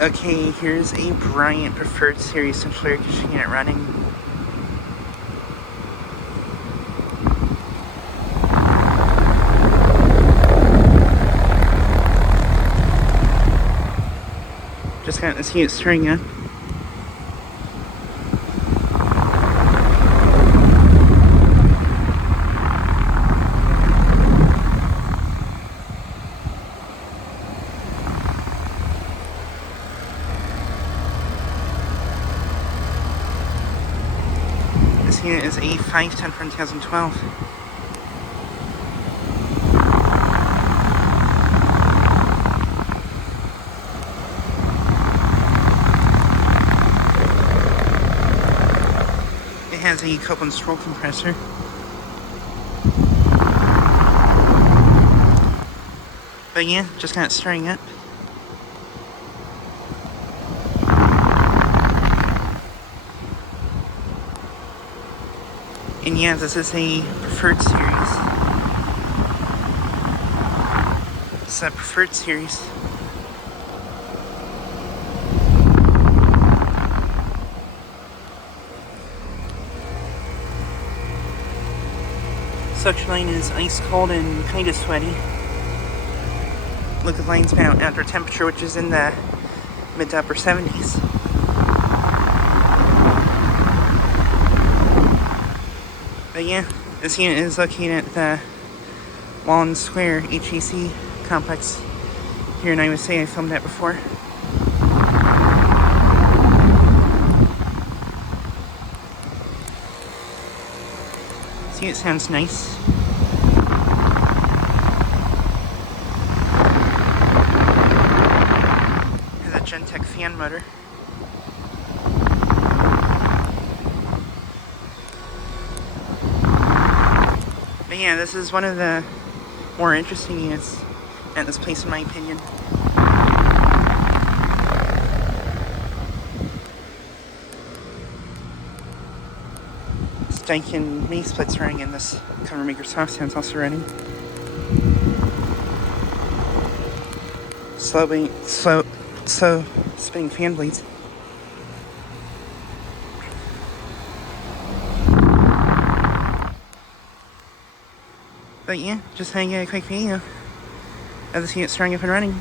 Okay, here's a Bryant Preferred series central air conditioning unit running. Just got this unit stirring up. This unit is a 510 from 2012. It has a Copeland compressor. But yeah, just got it stirring up. And yeah, this is a Preferred series. This is a Preferred series. Suction line is ice cold and kind of sweaty. Liquid line's been out outdoor temperature, which is in the mid to upper 70s. But yeah, this unit is located at the Walden Square HVAC Complex here in Iowa City. I filmed that before. See, it sounds nice. Has a Gentech fan motor. But yeah, this is one of the more interesting units at this place, in my opinion. This Daikin mini split's running, and this cover maker soft sound's also running. Slow spinning fan blades. But yeah, just hang a quick video of this unit starting up and running.